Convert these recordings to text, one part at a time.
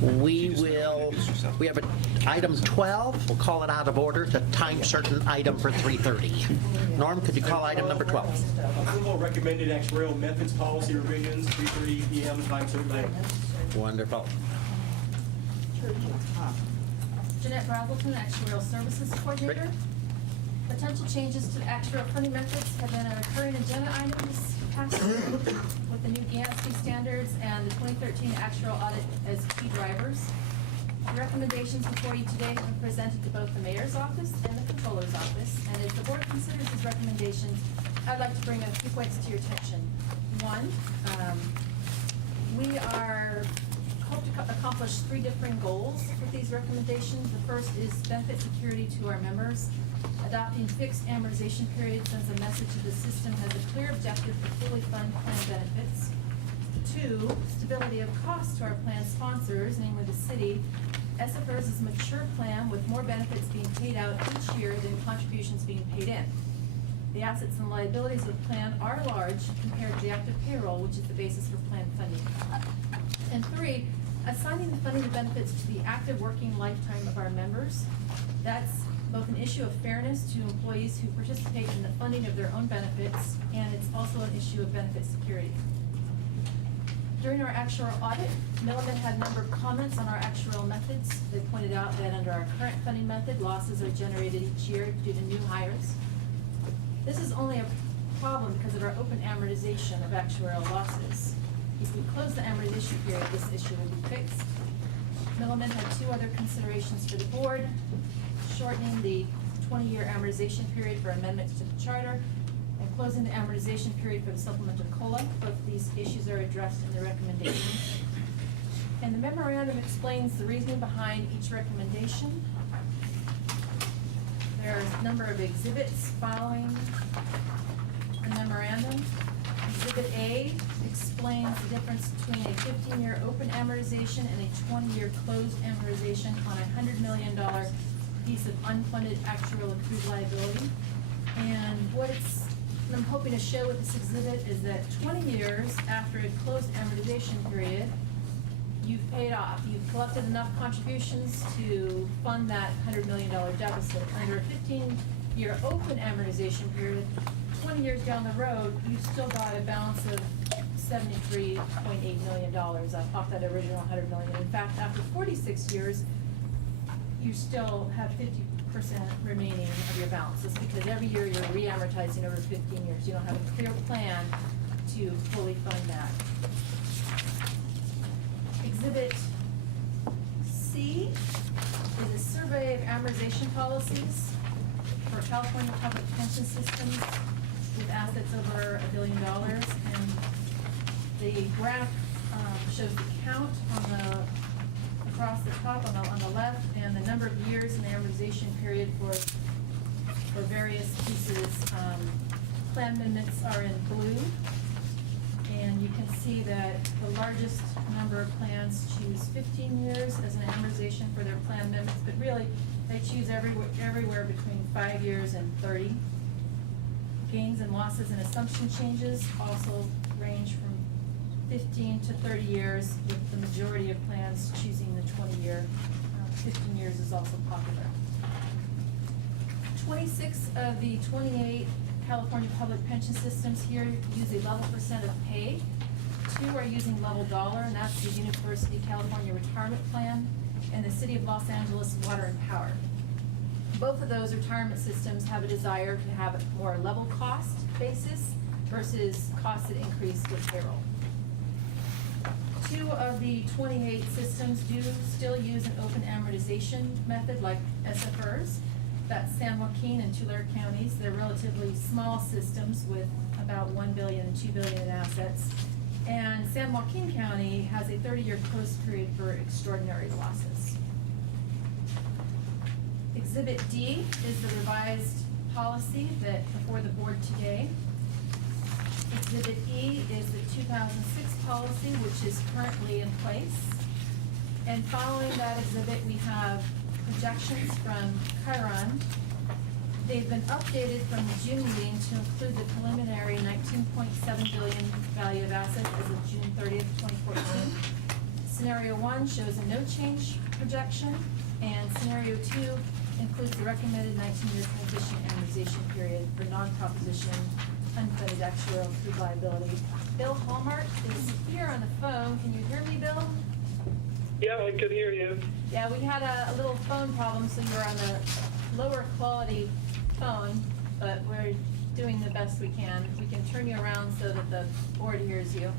we have item 12, we'll call it out of order, the time certain item for 3:30. Norm, could you call item number 12? Approval of recommended actuarial methods policy revisions, 3:30 p.m. time certain item. Wonderful. Jeanette Brazelton, Actuarial Services Coordinator. Potential changes to actuarial funding methods have been a recurring agenda item this past year with the new GANSP standards and the 2013 actuarial audit as key drivers. The recommendations before you today have been presented to both the Mayor's Office and the Controller's Office, and as the Board considers these recommendations, I'd like to bring a few points to your attention. One, we hope to accomplish 3 different goals with these recommendations. The first is benefit security to our members. Adopting fixed amortization periods sends a message that the system has a clear objective to fully fund plan benefits. 2, stability of cost to our plan sponsors, namely the city. SFERS is a mature plan with more benefits being paid out each year than contributions being paid in. The assets and liabilities of the plan are large compared to the active payroll, which is the basis for plan funding. And 3, assigning the funding of benefits to the active working lifetime of our members. That's both an issue of fairness to employees who participate in the funding of their own benefits, and it's also an issue of benefit security. During our actuarial audit, Milliman had a number of comments on our actuarial methods. They pointed out that under our current funding method, losses are generated each year due to new hires. This is only a problem because of our open amortization of actuarial losses. If we close the amortization period, this issue will be fixed. Milliman had 2 other considerations for the board: shortening the 20-year amortization period for amendments to the charter, and closing the amortization period for the supplemental COLA. Both of these issues are addressed in the recommendations. And the memorandum explains the reasoning behind each recommendation. There are a number of exhibits following the memorandum. Exhibit A explains the difference between a 15-year open amortization and a 20-year closed amortization on a $100 million piece of unfunded actuarial accrued liability. And what I'm hoping to show with this exhibit is that 20 years after a closed amortization period, you've paid off. You've collected enough contributions to fund that $100 million deficit. Under a 15-year open amortization period, 20 years down the road, you've still got a balance of $73.8 million off that original $100 million. In fact, after 46 years, you still have 50% remaining of your balance. That's because every year you're re-amortizing over 15 years. You don't have a clear plan to fully fund that. Exhibit C is a survey of amortization policies for California public pension systems with assets over $1 billion. And the graph shows the count on across the top on the left, and the number of years in the amortization period for various pieces. Plan amendments are in blue, and you can see that the largest number of plans choose 15 years as an amortization for their plan amendments, but really they choose everywhere between 5 years and 30. Gains and losses and assumption changes also range from 15 to 30 years, with the majority of plans choosing the 20-year. 15 years is also popular. 26 of the 28 California public pension systems here use a level percent of pay. 2 are using level dollar, and that's the University of California Retirement Plan and the City of Los Angeles Water and Power. Both of those retirement systems have a desire to have a more level cost basis versus costs that increase with payroll. 2 of the 28 systems do still use an open amortization method like SFERS. That's San Joaquin and Tulare counties. They're relatively small systems with about $1 billion and $2 billion in assets. And San Joaquin County has a 30-year closed period for extraordinary losses. Exhibit D is the revised policy that before the board today. Exhibit E is the 2006 policy, which is currently in place. And following that exhibit, we have projections from Chiron. They've been updated from the June meeting to include the preliminary $19.7 billion value of assets as of June 30th, 2014. Scenario 1 shows a no change projection, and Scenario 2 includes the recommended 19-year transition amortization period for non-proposition unfunded actuarial accrued liability. Bill Hallmark is here on the phone. Can you hear me, Bill? Yeah, I could hear you. Yeah, we had a little phone problem, so you're on the lower quality phone, but we're doing the best we can. We can turn you around so that the board hears you.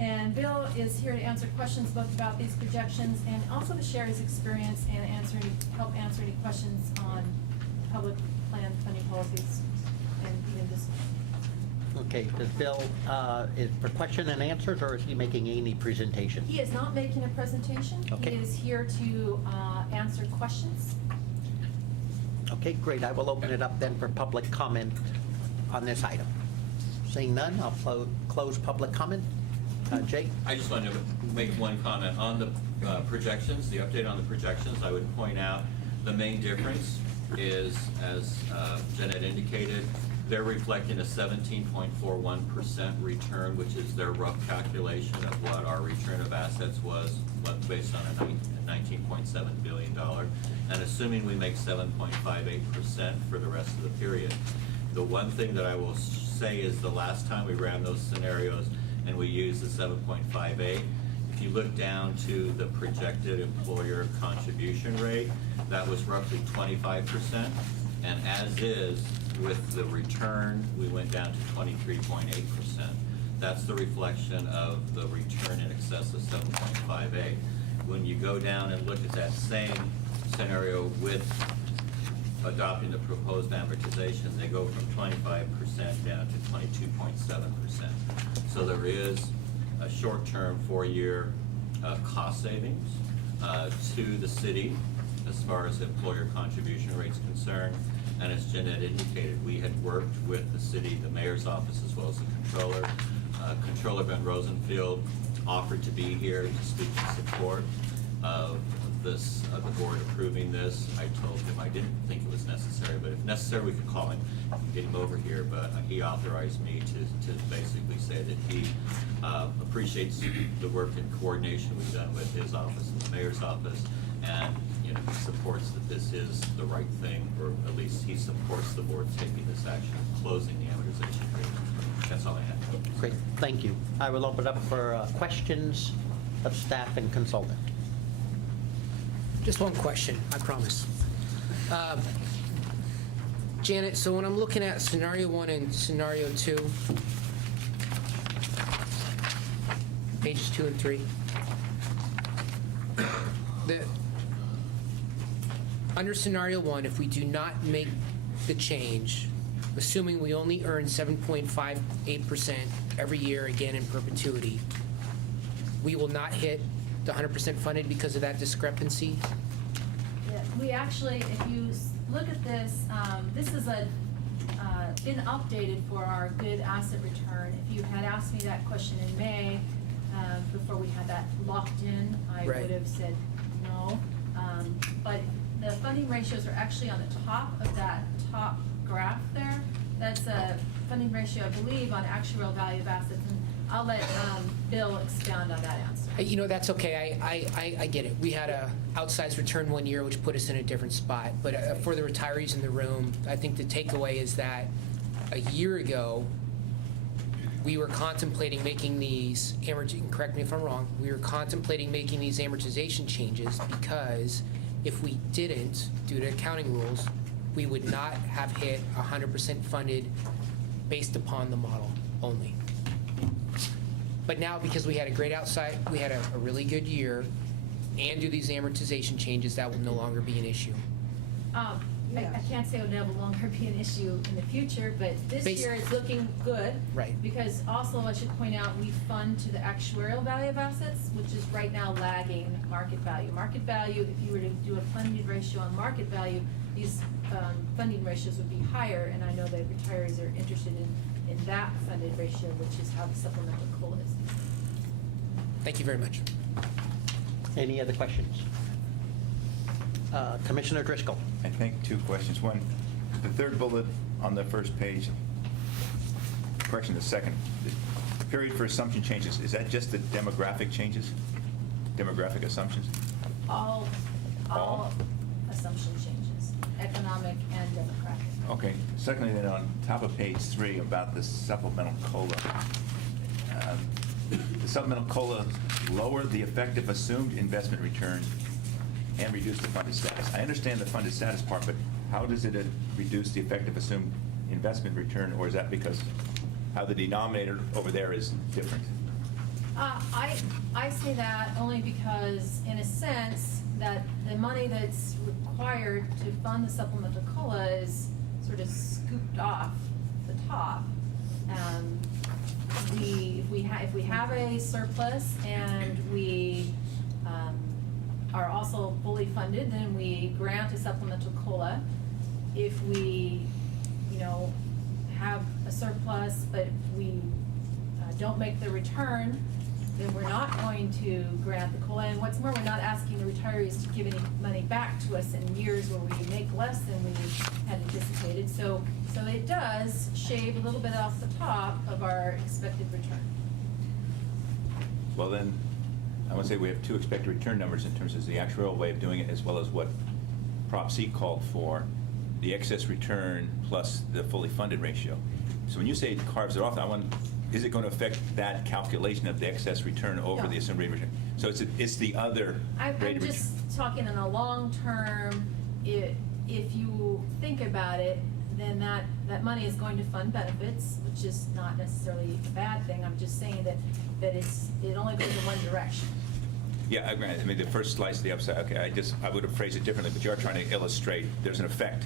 And Bill is here to answer questions both about these projections and also to share his experience and help answer any questions on public plan funding policies and even just. Okay, does Bill, is for question and answers, or is he making any presentation? He is not making a presentation. Okay. He is here to answer questions. Okay, great. I will open it up then for public comment on this item. Seeing none, I'll close public comment. Jake? I just wanted to make one comment on the projections, the update on the projections. I would point out the main difference is, as Jeanette indicated, they're reflecting a 17.41% return, which is their rough calculation of what our return of assets was, based on a $19.7 billion. And assuming we make 7.58% for the rest of the period. The one thing that I will say is the last time we ran those scenarios and we used the 7.58, if you look down to the projected employer contribution rate, that was roughly 25%. And as is, with the return, we went down to 23.8%. That's the reflection of the return in excess of 7.58. When you go down and look at that same scenario with adopting the proposed amortization, they go from 25% down to 22.7%. So there is a short-term 4-year cost savings to the city as far as employer contribution rates concerned. And as Jeanette indicated, we had worked with the city, the mayor's office, as well as the controller. Controller Ben Rosenfield offered to be here to speak in support of this, of the board approving this. I told him I didn't think it was necessary, but if necessary, we could call him and get him over here. But he authorized me to basically say that he appreciates the work and coordination we've done with his office and the mayor's office, and supports that this is the right thing, or at least he supports the board taking this action, closing the amortization period. That's all I have. Great, thank you. I will open up for questions of staff and consultant. Just one question, I promise. Janet, so when I'm looking at scenario 1 and scenario 2, pages 2 and 3, under scenario 1, if we do not make the change, assuming we only earn 7.58% every year again in perpetuity, we will not hit the 100% funded because of that discrepancy? Yeah, we actually, if you look at this, this is been updated for our good asset return. If you had asked me that question in May, before we had that locked in, I Right. would have said no. But the funding ratios are actually on the top of that top graph there. That's a funding ratio, I believe, on actuarial value of assets, and I'll let Bill expound on that answer. That's okay. I get it. We had a outsized return one year, which put us in a different spot. But for the retirees in the room, I think the takeaway is that a year ago, we were contemplating making these correct me if I'm wrong, we were contemplating making these amortization changes because if we didn't, due to accounting rules, we would not have hit 100% funded based upon the model only. But now, because we had we had a really good year, and do these amortization changes, that will no longer be an issue. I can't say it will no longer be an issue in the future, but this year it's looking good. Right. Because also, I should point out, we fund to the actuarial value of assets, which is right now lagging market value. Market value, if you were to do a funding ratio on market value, these funding ratios would be higher, and I know that retirees are interested in that funded ratio, which is how the supplemental COLA is. Thank you very much. Any other questions? Commissioner Driscoll. I think 2 questions. One, the third bullet on the first page, correction, the second, period for assumption changes, is that just the demographic changes? Demographic assumptions? All All? assumption changes, economic and demographic. Okay. Secondly, then on top of page 3 about the supplemental COLA. The supplemental COLA lower the effective assumed investment return and reduce the funded status. I understand the funded status part, but how does it reduce the effective assumed investment return, or is that because how the denominator over there is different? I say that only because, in a sense, that the money that's required to fund the supplemental COLA is sort of scooped off the top. If we have a surplus and we are also fully funded, then we grant a supplemental COLA. If we, have a surplus, but we don't make the return, then we're not going to grant the COLA. And what's more, we're not asking the retirees to give any money back to us in years where we make less than we had anticipated. So it does shave a little bit off the top of our expected return. Well, then, I want to say we have two expected return numbers in terms of the actuarial way of doing it, as well as what Prop C called for, the excess return plus the fully funded ratio. So when you say it carves it off, is it going to affect that calculation of the excess return over No. the assumed rate of return? So it's the other I'm rate of return. just talking in a long term. If you think about it, then that money is going to fund benefits, which is not necessarily a bad thing. I'm just saying that it only goes in one direction. Yeah, I agree. I mean, the first slice of the upside, okay, I would have phrased it differently, but you are trying to illustrate there's an effect.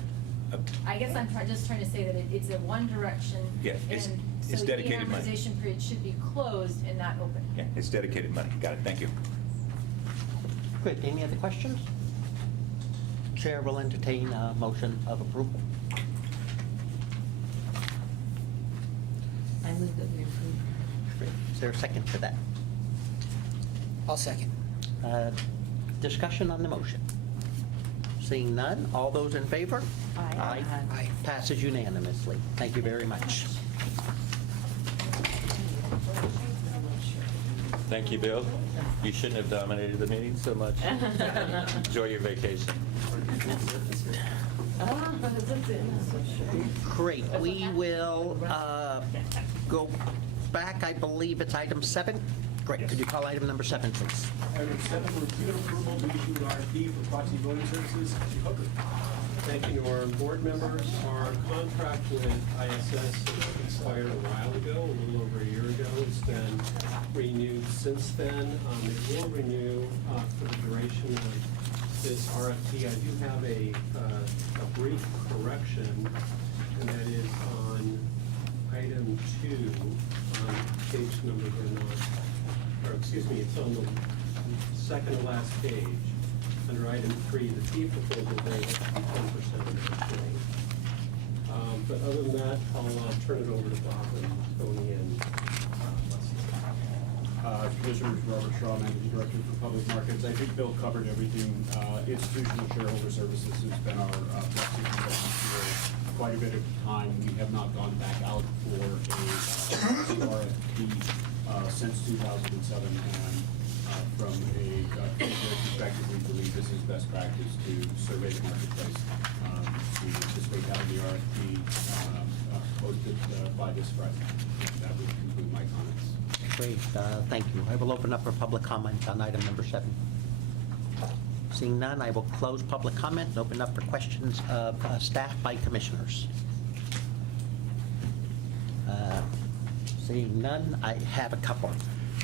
I guess I'm just trying to say that it's in one direction. Yeah, it's and dedicated money. so the amortization period should be closed and not open. Yeah, it's dedicated money. Got it. Thank you. Great. Any other questions? Chair will entertain a motion of approval. I move that we approve. Great. Is there a second to that? I'll second. Discussion on the motion. Seeing none, all those in favor? Aye. Aye. Passes unanimously. Thank you very much. Thank you, Bill. You shouldn't have dominated the meeting so much. Enjoy your vacation. Great. We will go back, I believe it's item 7. Great. Could you call item number 7, please? Item 7, review and approval to issue an RFP for proxy voting services. Hooker. Thank you to our board members. Our contract with ISS expired a while ago, a little over a year ago. It's been renewed since then. It will renew for the duration of this RFP. I do have a brief correction, and that is on item 2, on page number, it's on the second to last page. Under item 3, the fee proposal rate has to be 10% of the rate. But other than that, I'll turn it over to Bob and Tony and Commissioners, Robert Shaw, Managing Director for Public Markets. I think Bill covered everything. Institutional shareholder services has been our proxy consultant for quite a bit of time. We have not gone back out for a RFP since 2007, and from a perspective, we believe this is best practice to survey the marketplace. We anticipate having the RFP posted by this Friday. That would conclude my comments. Great. Thank you. I will open up for public comment on item number 7. Seeing none, I will close public comment and open up for questions of staff by commissioners. Seeing none, I have a couple.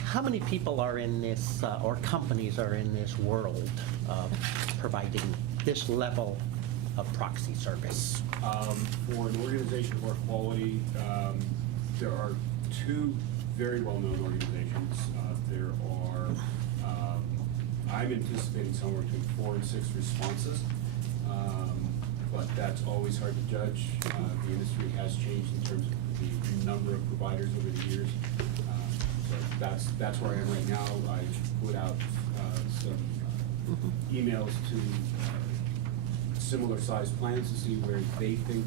How many people are in this, or companies are in this world of providing this level of proxy service? For an organization of our quality, there are 2 very well-known organizations. There are, I'm anticipating somewhere between 4 and 6 responses, but that's always hard to judge. The industry has changed in terms of the number of providers over the years. So that's where I am right now. I put out some emails to similar sized plans to see where they think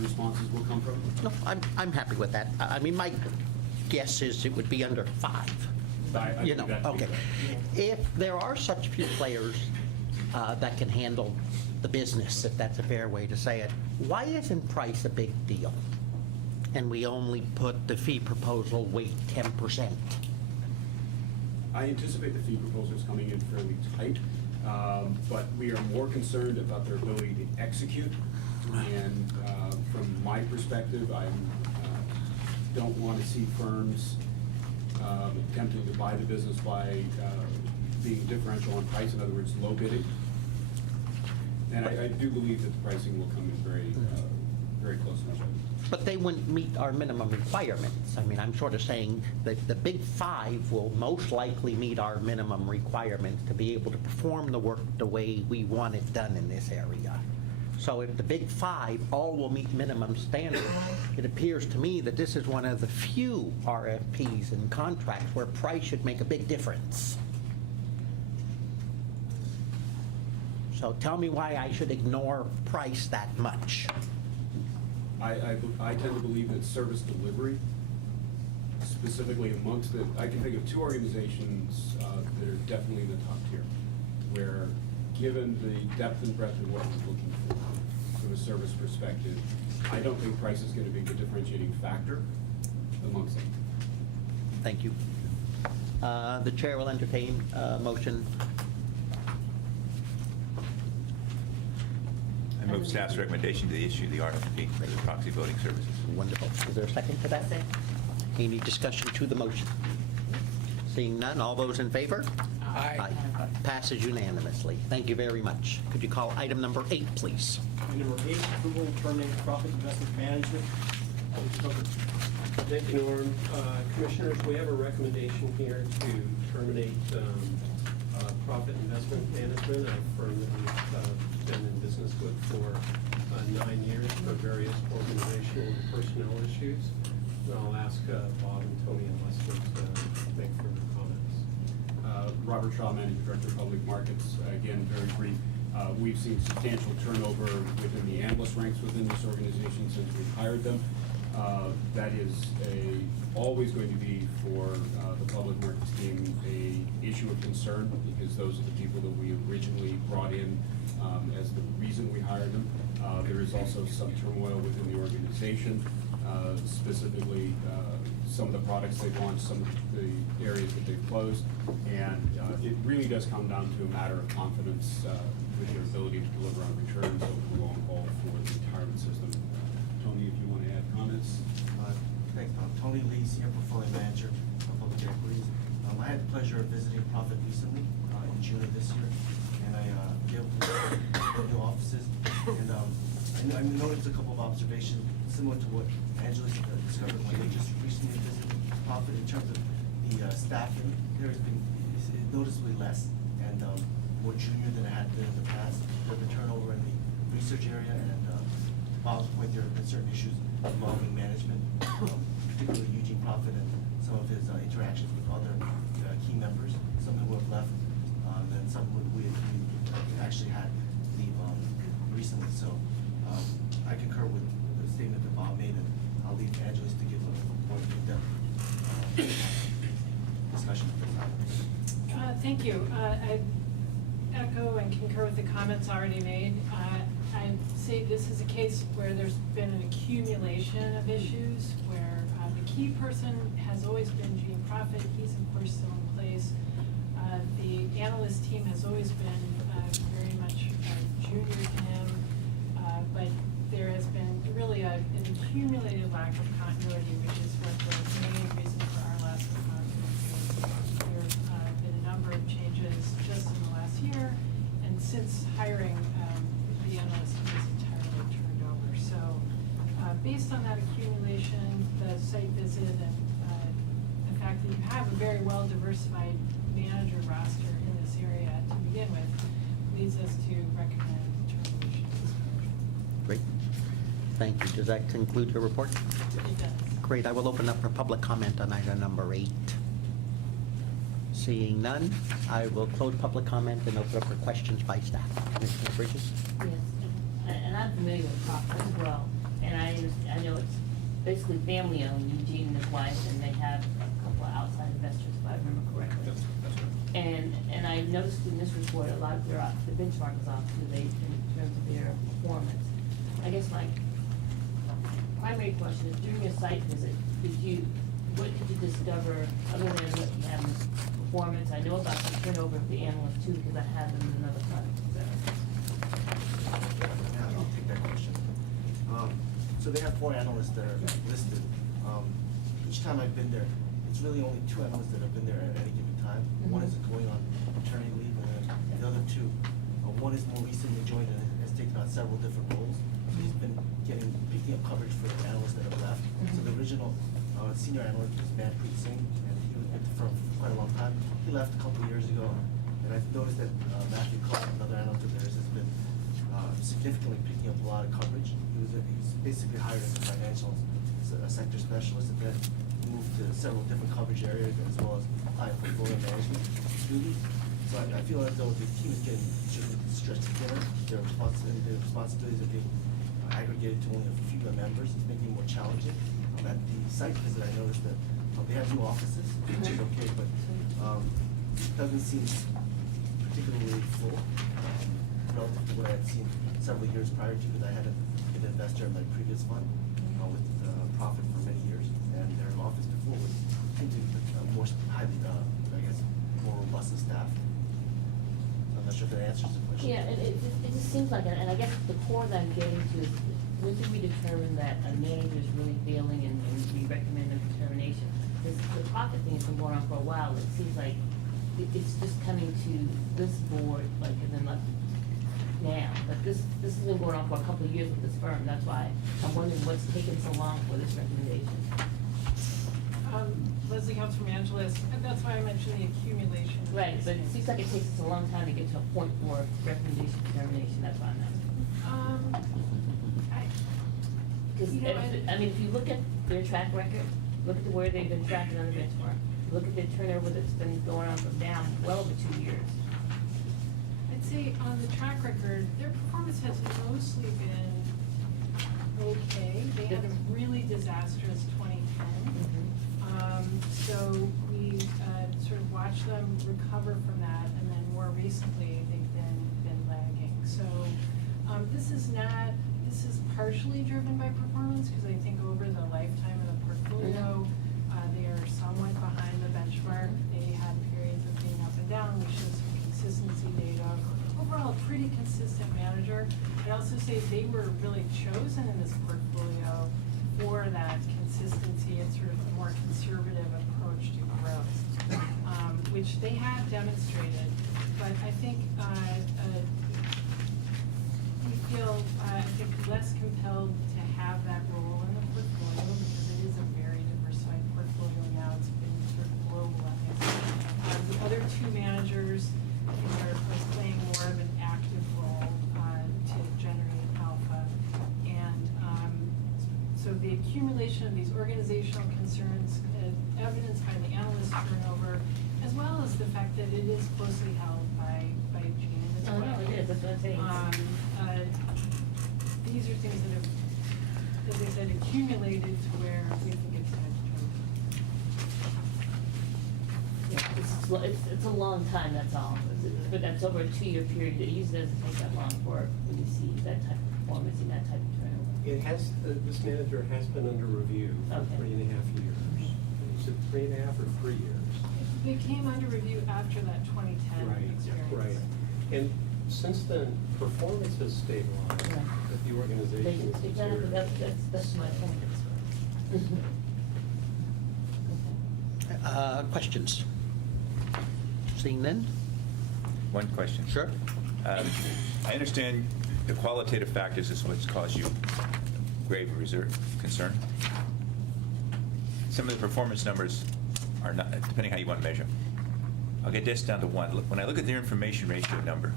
responses will come from. No, I'm happy with that. I mean, my guess is it would be under 5. I You think know, that'd be okay. good. If there are such few players that can handle the business, if that's a fair way to say it, why isn't price a big deal? And we only put the fee proposal weight 10%. I anticipate the fee proposals coming in fairly tight, but we are more concerned about their ability to execute. And from my perspective, I don't want to see firms attempting to buy the business by being differential on price, in other words, low bidding. And I do believe that the pricing will come in very close to each other. But they wouldn't meet our minimum requirements. I mean, I'm sort of saying that the big 5 will most likely meet our minimum requirements to be able to perform the work the way we want it done in this area. So if the big 5 all will meet minimum standards, it appears to me that this is one of the few RFPs and contracts where price should make a big difference. So tell me why I should ignore price that much. I tend to believe that service delivery, specifically amongst the, I can think of 2 organizations that are definitely in the top tier, where given the depth and breadth of what we're looking for from a service perspective, I don't think price is going to be the differentiating factor amongst them. Thank you. The chair will entertain a motion. I move staff's recommendation to issue the RFP for the proxy voting services. Wonderful. Is there a second to that? Any discussion to the motion? Seeing none, all those in favor? Aye. Passes unanimously. Thank you very much. Could you call item number 8, please? Item number 8, approval to terminate profit investment management. Thank you, Norm. Commissioners, we have a recommendation here to terminate Profit Investment Management, a firm that we've been in business with for 9 years for various organizational and personnel issues. And I'll ask Bob and Tony and Leslie to make further comments. Robert Shaw, Managing Director of Public Markets. Again, very brief. We've seen substantial turnover within the analyst ranks within this organization since we've hired them. That is always going to be for the public markets team a issue of concern, because those are the people that we originally brought in as the reason we hired them. There is also some turmoil within the organization, specifically some of the products they've launched, some of the areas that they've closed, and it really does come down to a matter of confidence with their ability to deliver on returns over the long haul for the retirement system. Tony, if you want to add comments. Thanks, Bob. Tony Lee, Senior Portfolio Manager of Public Equities. I had the pleasure of visiting Profit recently in June of this year, and I was able to go to the offices. And I noticed a couple of observations similar to what Angela discovered when they just recently visited Profit in terms of the staffing. There has been noticeably less and more junior than it had been in the past. There's a turnover in the research area, and Bob's point, there have been certain issues involving management, particularly Eugene Profit and some of his interactions with other key members, some who have left, and some who we actually had leave recently. So I concur with the statement that Bob made, and I'll leave Angeles to give a more in-depth discussion. Thank you. I echo and concur with the comments already made. I'd say this is a case where there's been an accumulation of issues, where the key person has always been Gene Profit. He's of course still in place. The analyst team has always been very much junior to him, but there has been really an accumulated lack of continuity, which is what the main reason for our last conference is. There have been a number of changes just in the last year, and since hiring, the analyst team is entirely turned over. So based on that accumulation, the site visit, and the fact that you have a very well diversified manager roster in this area to begin with, leads us to recommend termination of this contract. Great. Thank you. Does that conclude your report? It does. Great. I will open up for public comment on item number 8. Seeing none, I will close public comment and open up for questions by staff. Commissioner Bridges? Yes, and I'm familiar with Profit as well, and I know it's basically family-owned, Eugene and his wife, and they have a couple of outside investors, if I remember correctly. And I noticed in this report, a lot of the benchmark is off too, in terms of their performance. I guess my primary question is, during your site visit, what did you discover, other than what you have in performance? I know about the turnover of the analysts too, because I have them in another product. Yeah, I'll take that question. So they have 4 analysts that are listed. Each time I've been there, it's really only 2 analysts that have been there at any given time. One is going on maternity leave, and then the other 2, one is more recently joined and has taken on several different roles. So he's been picking up coverage for the analysts that have left. So the original senior analyst was Manpreet Singh, and he was with the firm for quite a long time. He left a couple of years ago, and I've noticed that Matthew Clark, another analyst of theirs, has been significantly picking up a lot of coverage. He was basically hired as a financial sector specialist, and then moved to several different coverage areas as well as client portfolio management duties. So I feel as though the team is getting stretched thinner. Their responsibilities are being aggregated to only a few members. It's making it more challenging. At the site visit, I noticed that they have new offices, which is okay, but it doesn't seem particularly full relative to what I had seen several years prior to, because I had been an investor in my previous fund with profit for many years, and their office before was seemed to be more highly, I guess, more robustly staffed. I'm not sure if that answers the question. Yeah, it just seems like, and I guess the core that I'm getting to is, when do we determine that a manager is really failing and we recommend a determination? This, the profit thing has been going on for a while. It seems like it's just coming to this board, like, and then like now. But this has been going on for a couple of years with this firm. That's why I'm wondering what's taking so long for this recommendation. Leslie Councilman Angeles, and that's why I mentioned the accumulation. of Right, these but it things. seems like it takes us a long time to get to a point for recommendation determination. That's why I'm asking. Because, You know, I mean, if you look at their track record, look at where they've been tracking on the benchmark, look at their turnover that's been going on from down well over 2 years. I'd say on the track record, their performance has mostly been okay. They had a really disastrous 2010. So we sort of watched them recover from that, and then more recently, they've been lagging. So this is partially driven by performance, because I think over the lifetime of the portfolio, they are somewhat behind the benchmark. They had periods of being up and down. We showed some consistency data. Overall, a pretty consistent manager. I'd also say they were really chosen in this portfolio for that consistency and sort of a more conservative approach to growth, which they have demonstrated. But I think we feel, I think, less compelled to have that role in the portfolio, because it is a very diversified portfolio now. It's been sort of global, I think. The other 2 managers, I think, are playing more of an active role to generate alpha. And so the accumulation of these organizational concerns, evidenced by the analyst turnover, as well as the fact that it is closely held by Gene as well. Oh, no, it is. That's what I'm saying. These are things that have, as I said, accumulated to where we think it's time to turn. Yeah, it's a long time, that's all. But that's over a 2-year period. It usually doesn't take that long for when you see that type of performance and that type of turnover. It has, this manager has been under review for Okay. 3.5 years. Is it 3.5 or 3 years? They came under review after that 2010 experience. Right. And since then, performance has stabilized Yeah. at the organization. Exactly, that's my point. Questions? Seeing none? One question. Sure. I understand the qualitative factors is what's caused you grave concern. Some of the performance numbers are not, depending how you want to measure. I'll get this down to 1. When I look at their information ratio number,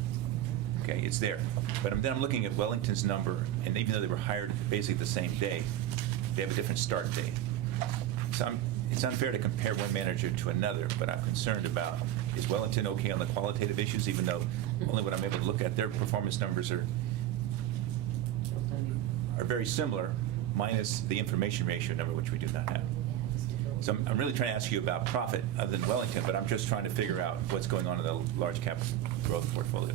okay, it's there. But then I'm looking at Wellington's number, and even though they were hired basically the same day, they have a different start date. So it's unfair to compare one manager to another, but I'm concerned about, is Wellington okay on the qualitative issues, even though only when I'm able to look at their performance numbers are very similar, minus the information ratio number, which we do not have. So I'm really trying to ask you about profit other than Wellington, but I'm just trying to figure out what's going on in the large cap growth portfolio.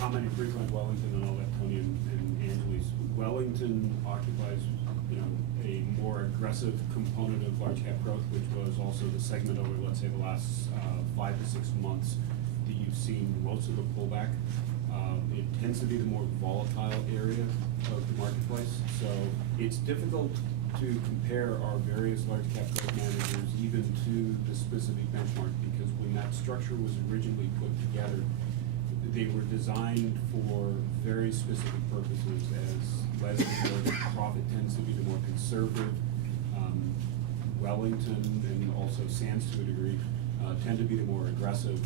Common and frequent Wellington, and I'll let Tony and Angeles. Wellington occupies, a more aggressive component of large cap growth, which was also the segment over, let's say, the last 5 to 6 months that you've seen most of the pullback. It tends to be the more volatile area of the marketplace, so it's difficult to compare our various large cap growth managers even to the specific benchmark, because when that structure was originally put together, they were designed for very specific purposes. As Leslie noted, profit tends to be the more conservative. Wellington and also Sands to a degree tend to be the more aggressive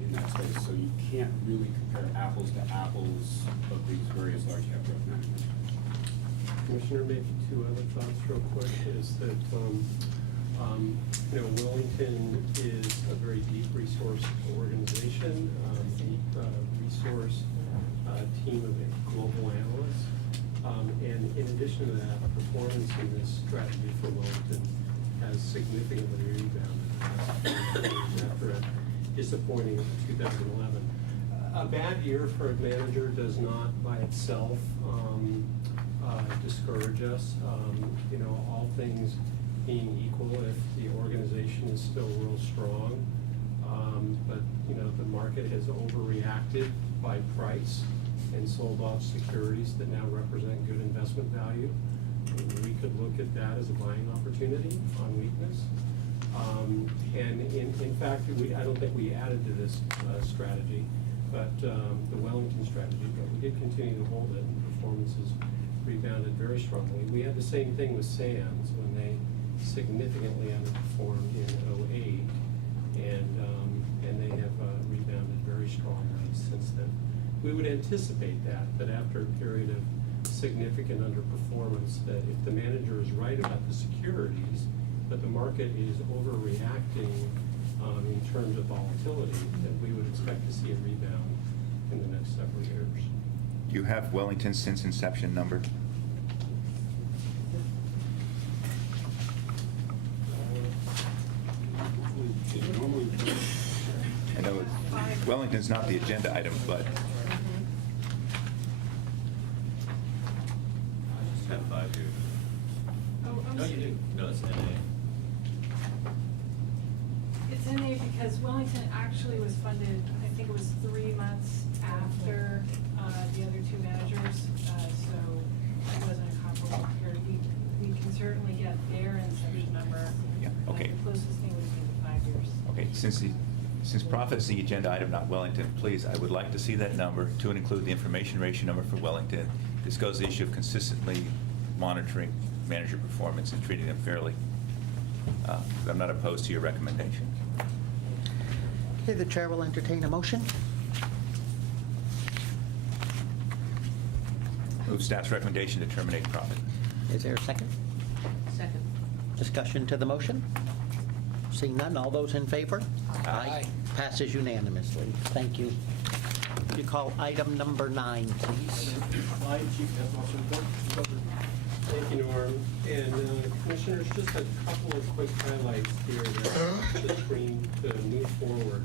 in that space. So you can't really compare apples to apples of these various large cap growth managers. Commissioner, maybe two other thoughts real quick is that, Wellington is a very deep resource organization, deep resource team of global analysts. And in addition to that, performance in this strategy for Wellington has significantly rebounded after a disappointing 2011. A bad year for a manager does not by itself discourage us. All things being equal, if the organization is still real strong, but the market has overreacted by price and sold off securities that now represent good investment value, we could look at that as a buying opportunity on weakness. And in fact, I don't think we added to this strategy, but the Wellington strategy, but we did continue to hold it, and performance has rebounded very strongly. We had the same thing with Sands when they significantly underperformed in 2008, and they have rebounded very strongly since then. We would anticipate that after a period of significant underperformance, that if the manager is right about the securities, but the market is overreacting in terms of volatility, that we would expect to see a rebound in the next several years. Do you have Wellington's since inception number? I know Wellington's not the agenda item, but Just have 5 years. No, you do. No, it's NA. It's NA because Wellington actually was funded, I think it was 3 months after the other two managers, so it wasn't a comparable period. We can certainly get their inception number. Yeah, but okay. The closest thing would be the 5 years. okay, since profit is the agenda item, not Wellington, please, I would like to see that number to include the information ratio number for Wellington. This goes to the issue of consistently monitoring manager performance and treating them fairly. I'm not opposed to your recommendation. Okay, the chair will entertain a motion. Move staff's recommendation to terminate profit. Is there a second? Second. Discussion to the motion? Seeing none, all those in favor? Aye. Passes unanimously. Thank you. You call item number 9, please. Slide, Chief Financial Officer report. Thank you, Norm. And Commissioners, just a couple of quick highlights here to screen to move forward.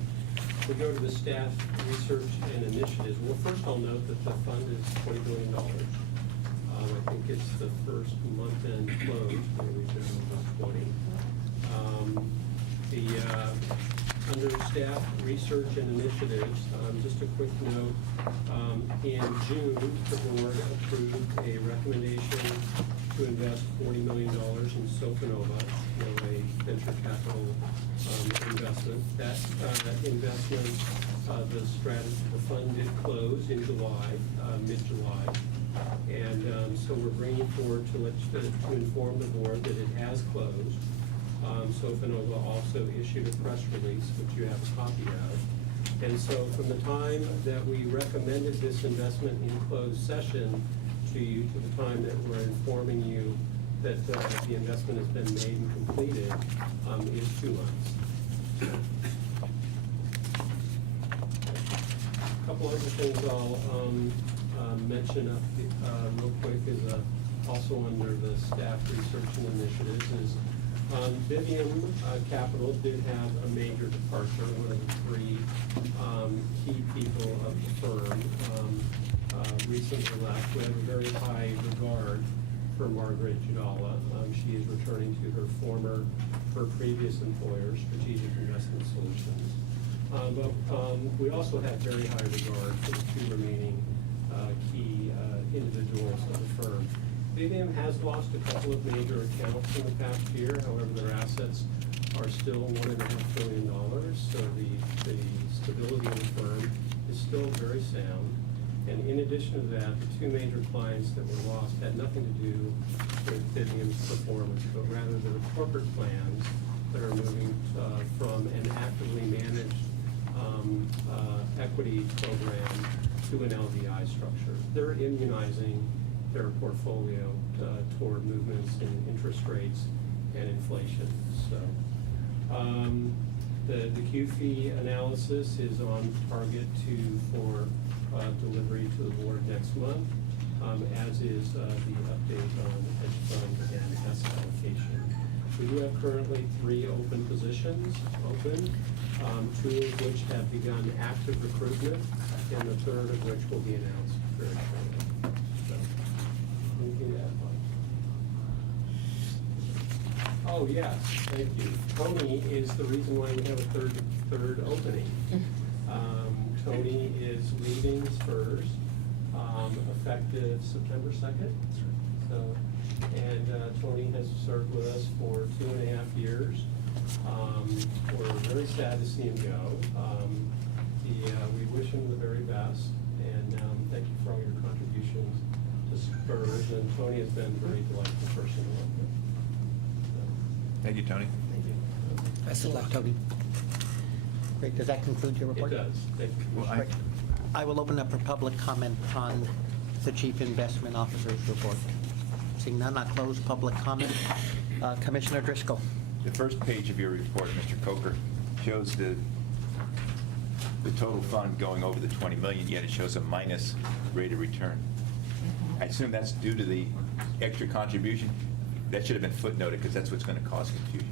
We go to the staff research and initiatives. Well, first I'll note that the fund is $20 billion. I think it's the first month-end close where we've been over 20. Under staff research and initiatives, just a quick note, in June, the board approved a recommendation to invest $40 million in Sofinova, a venture capital investment. That investment, the fund did close in July, mid-July. And so we're bringing forward to inform the board that it has closed. Sofinova also issued a press release, which you have a copy of. And so from the time that we recommended this investment in closed session to you, to the time that we're informing you that the investment has been made and completed, is 2 months. A couple other things I'll mention up real quick is also under the staff research and initiatives is Vivian Capital did have a major departure. One of the three key people of the firm recently left. We have a very high regard for Margaret Judala. She is returning to her previous employer, Strategic Investment Solutions. But we also have very high regard for the two remaining key individuals of the firm. Vivian has lost a couple of major accounts in the past year. However, their assets are still $1.5 billion. So the stability of the firm is still very sound. And in addition to that, the two major clients that were lost had nothing to do with Vivian's performance, but rather their corporate plans that are moving from an actively managed equity program to an LDI structure. They're immunizing their portfolio toward movements in interest rates and inflation. So the Q fee analysis is on target for delivery to the board next month, as is the update on hedge fund and asset allocation. We do have currently 3 open positions, two of which have begun active recruitment, and the third of which will be announced very shortly. So, anything to add, Mike? Oh, yes, thank you. Tony is the reason why we have a third opening. Tony is leaving SFERS effective September 2nd. So, and Tony has served with us for 2.5 years. We're very sad to see him go. We wish him the very best, and thank you for all your contributions to SFERS. And Tony has been a very delightful person to work with. So, Thank you, Tony. thank you. Best of luck. Tony. Great, does that conclude your It report? does. Thank you. Well, Great. I will open up for public comment on the Chief Investment Officer's report. Seeing none, I'll close public comment. Commissioner Driscoll. The first page of your report, Mr. Coker, shows the total fund going over the 20 million, yet it shows a minus rate of return. I assume that's due to the extra contribution? That should have been footnoted, because that's what's going to cause confusion.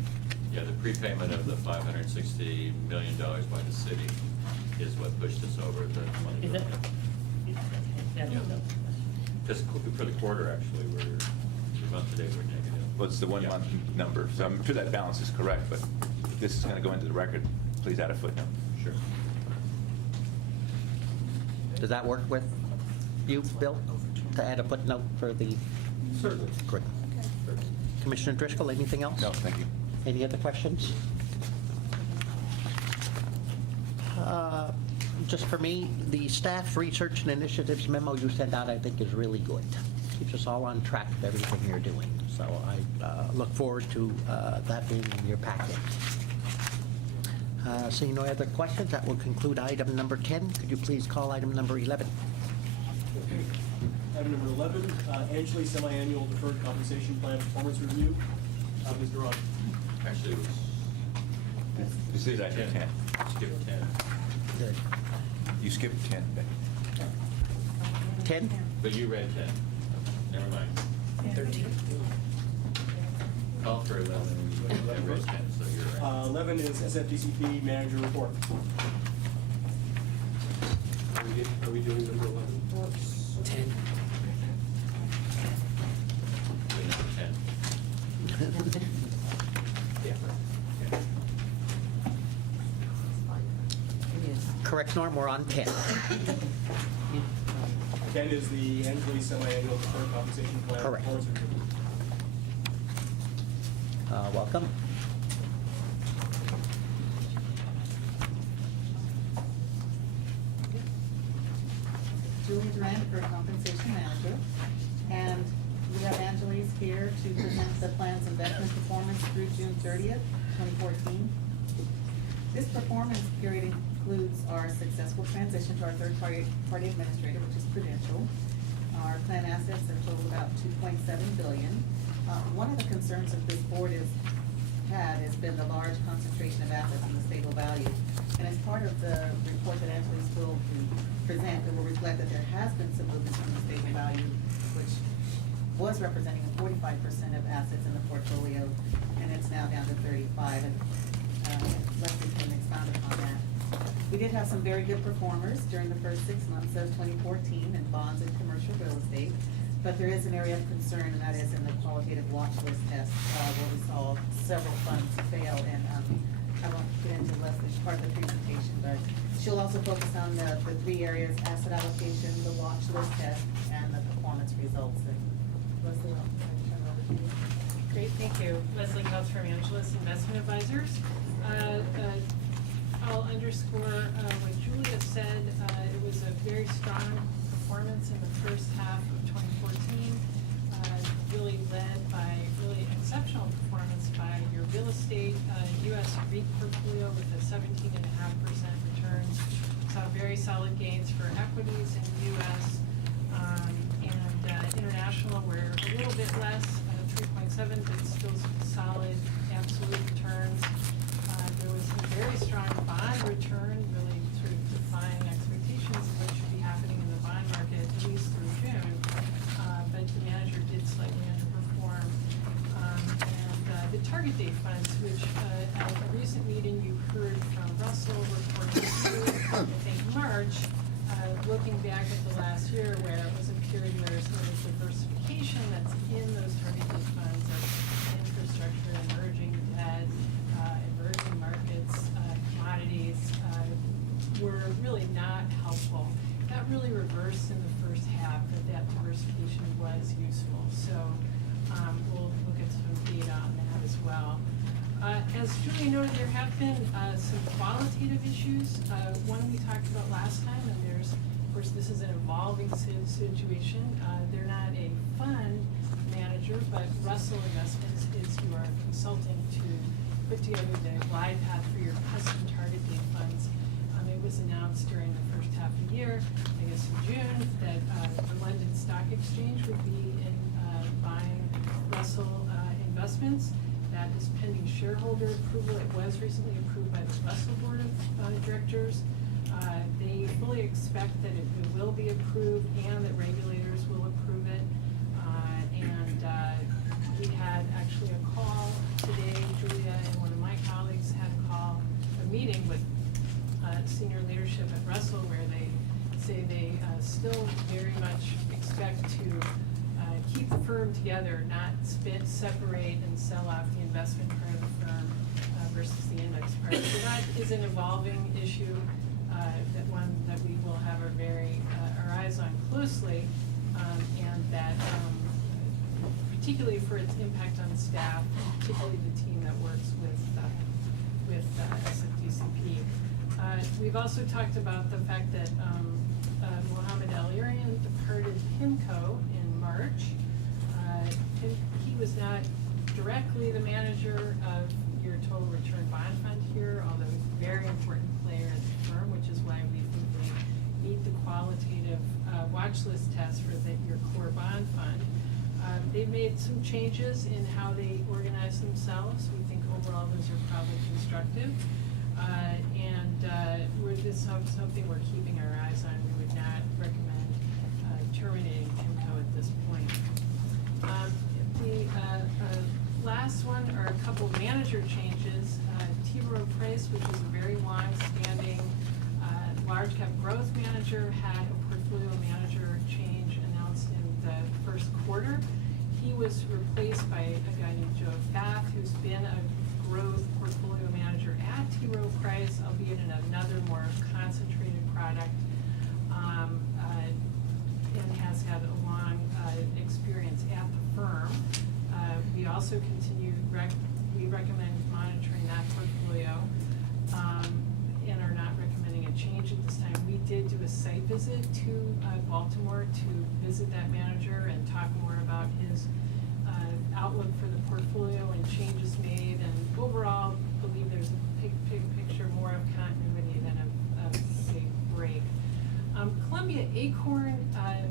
Yeah, the prepayment of the $560 million by the city is what pushed us over the 20 Is million. that? Yeah. Just for the quarter, actually, the month to date, we're negative. Well, it's the 1 month number, so I'm sure that balance is correct, but if this is going to go into the record, please add a footnote. Sure. Does that work with you, Bill, to add a footnote for the? Certainly. Great. Commissioner Driscoll, anything else? No, thank you. Any other questions? Just for me, the staff research and initiatives memo you sent out, I think, is really good. Keeps us all on track with everything you're doing. So I look forward to that being in your packet. Seeing no other questions, that will conclude item number 10. Could you please call item number 11? Item number 11, Angeli Semi-Annual Deferred Compensation Plan Performance Review. Mr. Ron. Actually, it was This is item 10. skip 10. Good. You skipped 10, Becky. 10? But you read 10. Never mind. 13. Call for 11. I read 10, so you're right. 11 is SFDCP Manager Report. Are we doing number 11? 10. Doing number 10. Yeah. Correct, Norm, we're on 10. 10 is the Angeli Semi-Annual Deferred Compensation Plan Correct. Performance Review. Welcome. Julie Durant for Compensation Manager. And we have Angeli's here to present the plan's investment performance through June 30th, 2014. This performance period includes our successful transition to our third-party administrator, which is Prudential. Our plan assets have totaled about $2.7 billion. One of the concerns of this board is had has been the large concentration of assets in the stable value. And as part of the report that Angela's will present, it will reflect that there has been some movement from the stable value, which was representing 45% of assets in the portfolio, and it's now down to 35. And Leslie can expound upon that. We did have some very good performers during the first 6 months of 2014 in bonds and commercial real estate, but there is an area of concern, and that is in the qualitative watch list test, where we saw several funds fail, and I won't get into Leslie's part of the presentation, but she'll also focus on the 3 areas: asset allocation, the watch list test, and the performance results. And Leslie, I'll turn it over to you. Great, thank you. Leslie Coates from Angeles Investment Advisors. I'll underscore what Julia said. It was a very strong performance in the first half of 2014, really led by really exceptional performance by your real estate U.S. REIT portfolio with a 17.5% returns. Saw very solid gains for equities in the U.S. And international were a little bit less, 3.7, but still solid absolute returns. There was a very strong bond return, really sort of defying expectations of what should be happening in the bond market, at least through June. But the manager did slightly underperform. And the target date funds, which at a recent meeting you heard from Russell reporting to, I think March, looking back at the last year where it was a period where some of the diversification that's in those target date funds of infrastructure, emerging debt, emerging markets, commodities, were really not helpful. That really reversed in the first half, that diversification was useful. So we'll look at some data on that as well. As Julie noted, there have been some qualitative issues. One we talked about last time, and there's, of course, this is an evolving situation. They're not a fund manager, but Russell Investments is who are consulting to put together the glide path for your custom target date funds. It was announced during the first half of the year, I guess in June, that the London Stock Exchange would be in buying Russell Investments. That is pending shareholder approval. It was recently approved by the Russell Board of Directors. They fully expect that it will be approved and that regulators will approve it. We had actually a call today, Julia and one of my colleagues had a meeting with senior leadership at Russell where they say they still very much expect to keep the firm together, not separate and sell off the investment part of the firm versus the index part. So that is an evolving issue, that one that we will have our eyes on closely, and that particularly for its impact on staff, particularly the team that works with SFDCP. We've also talked about the fact that Mohammed El-Arian departed PIMCO in March. He was not directly the manager of your total return bond fund here, although he's a very important player in the firm, which is why we think they meet the qualitative watch list test for your core bond fund. They've made some changes in how they organize themselves. We think overall those are probably constructive. This is something we're keeping our eyes on. We would not recommend terminating PIMCO at this point. The last one are a couple manager changes. T. Rowe Price, which is a very long-standing large cap growth manager, had a portfolio manager change announced in the first quarter. He was replaced by a guy named Joe Pfaff, who's been a growth portfolio manager at T. Rowe Price, albeit in another more concentrated product, and has had a long experience at the firm. We also we recommend monitoring that portfolio, and are not recommending a change at this time. We did do a site visit to Baltimore to visit that manager and talk more about his outlook for the portfolio and changes made, and overall believe there's a big picture, more of continuity than a big break. Columbia Acorn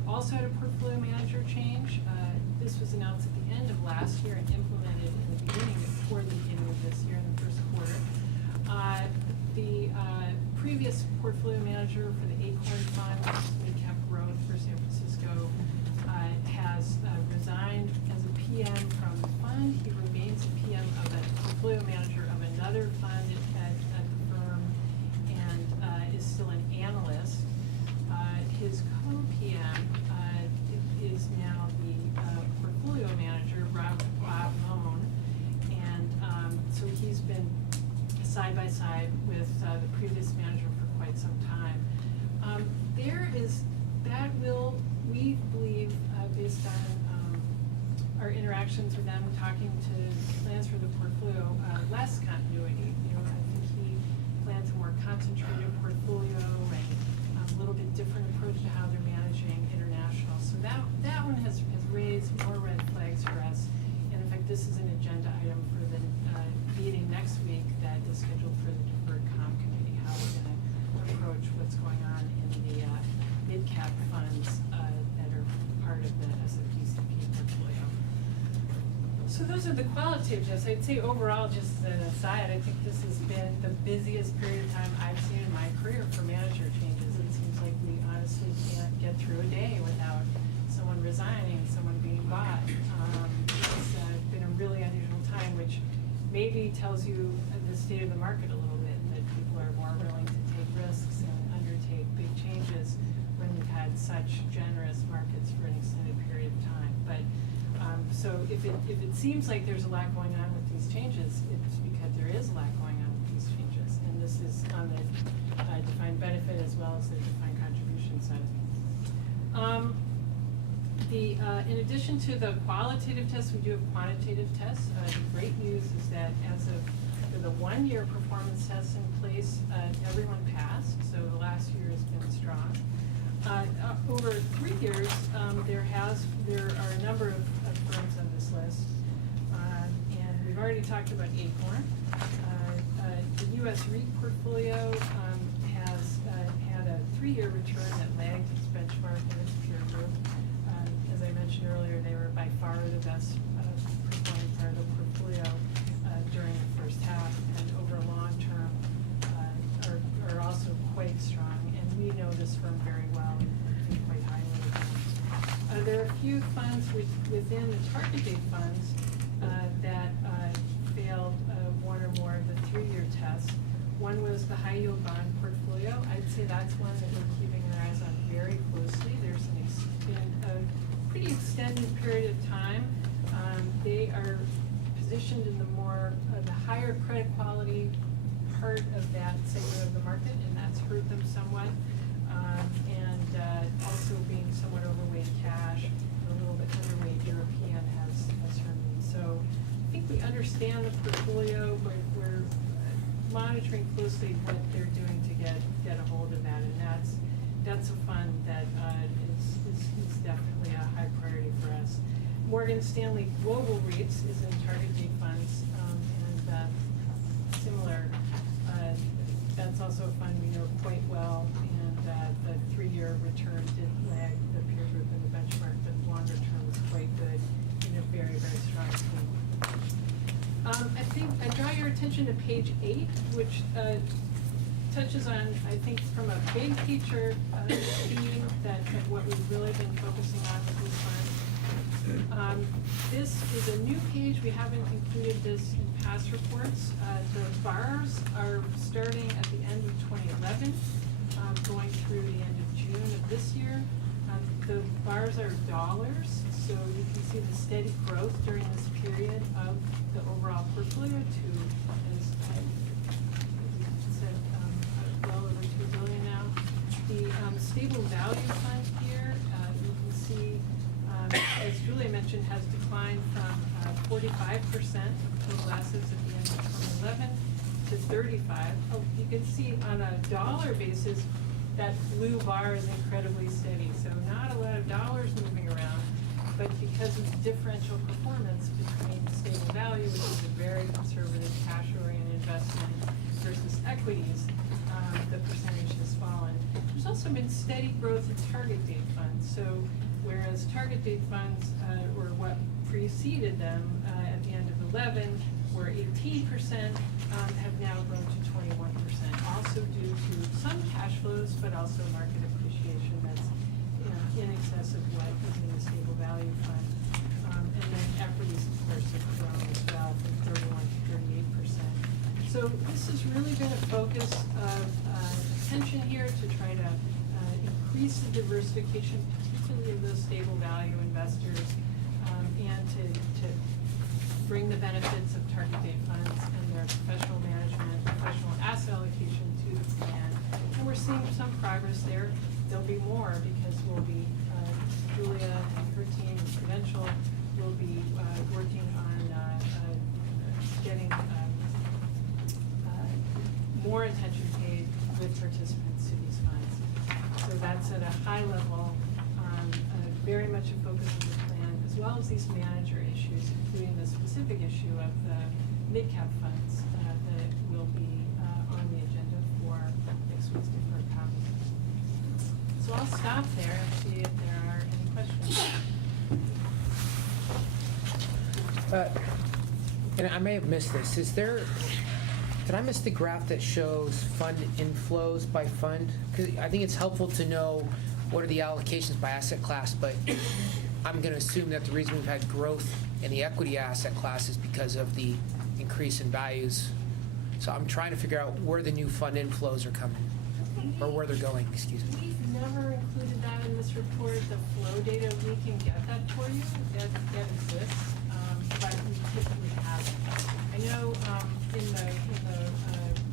also had a portfolio manager change. This was announced at the end of last year and implemented in the beginning, before the beginning of this year in the first quarter. The previous portfolio manager for the Acorn Fund, which is mid-cap growth for San Francisco, has resigned as a PM from the fund. He remains a PM of a portfolio manager of another fund at the firm, and is still an analyst. His co-PM is now the portfolio manager, Rob Moan, and so he's been side by side with the previous manager for quite some time. We believe, based on our interactions with them, talking to plans for the portfolio, less continuity. You know, I think he plans a more concentrated portfolio and a little bit different approach to how they're managing international. So that one has raised more red flags for us. And in fact, this is an agenda item for the meeting next week that is scheduled for the deferred comp committee, how we're going to approach what's going on in the mid-cap funds that are part of the SFPCP portfolio. So those are the qualitative tests. I'd say overall, just as an aside, I think this has been the busiest period of time I've seen in my career for manager changes. It seems like we honestly can't get through a day without someone resigning, someone being bought. It's been a really unusual time, which maybe tells you the state of the market a little bit, that people are more willing to take risks and undertake big changes when we've had such generous markets for an extended period of time. But so if it seems like there's a lot going on with these changes, it's because there is a lot going on with these changes. And this is on the defined benefit as well as the defined contribution side. In addition to the qualitative tests, we do have quantitative tests. The great news is that as of for the 1-year performance tests in place, everyone passed, so the last year has been strong. Over 3 years, there are a number of firms on this list, and we've already talked about Acorn. The U.S. REIT portfolio has had a 3-year return that lagged its benchmark and its peer group. As I mentioned earlier, they were by far the best performing part of the portfolio during the first half, and over long term are also quite strong. And we know this firm very well and think quite highly of them. There are a few funds within the target date funds that failed one or more of the 3-year tests. One was the high yield bond portfolio. I'd say that's one that we're keeping our eyes on very closely. There's been a pretty extended period of time. They are positioned in the higher credit quality part of that segment of the market, and that's hurt them somewhat. And also being somewhat overweight cash, and a little bit underweight European has hurt them. So I think we understand the portfolio, but we're monitoring closely what they're doing to get a hold of that, and that's a fund that is definitely a high priority for us. Morgan Stanley Global REITs is in target date funds, and similar. That's also a fund we know quite well, and the 3-year return did lag the peer group and the benchmark, but longer term was quite good in a very, very strong team. I think I draw your attention to page 8, which touches on, I think, from a big picture theme of what we've really been focusing on with these funds. This is a new page. We haven't included this in past reports. The bars are starting at the end of 2011, going through the end of June of this year. The bars are dollars, so you can see the steady growth during this period of the overall portfolio to, as I said, well over $2 billion now. The stable value fund here, you can see, as Julia mentioned, has declined from 45% of total assets at the end of 2011 to 35%. Oh, you can see on a dollar basis, that blue bar is incredibly steady. So not a lot of dollars moving around, but because of the differential performance between stable value, which is a very conservative cash-oriented investment, versus equities, the percentage has fallen. There's also been steady growth in target date funds. So whereas target date funds, or what preceded them at the end of 11, were 18%, have now grown to 21%, also due to some cash flows, but also market appreciation that's in excess of what is in the stable value fund. And then equities, of course, have grown as well from 31 to 38%. So this has really been a focus of attention here to try to increase the diversification, particularly of those stable value investors, and to bring the benefits of target date funds and their professional management, professional asset allocation to the plan. And we're seeing some progress there. There'll be more because we'll be, Julia and her team, Prudential, will be working on getting more attention paid with participants to these funds. So that's at a high level, very much a focus of the plan, as well as these manager issues, including the specific issue of the mid-cap funds that will be on the agenda for next week's deferred conference. So I'll stop there and see if there are any questions. And I may have missed this. Did I miss the graph that shows fund inflows by fund? 'Cause I think it's helpful to know what are the allocations by asset class, but I'm going to assume that the reason we've had growth in the equity asset class is because of the increase in values. So I'm trying to figure out where the new fund inflows are coming, or where they're going, excuse me. We've never included that in this report, the flow data. We can get that for you, that exists, but we typically haven't. I know in the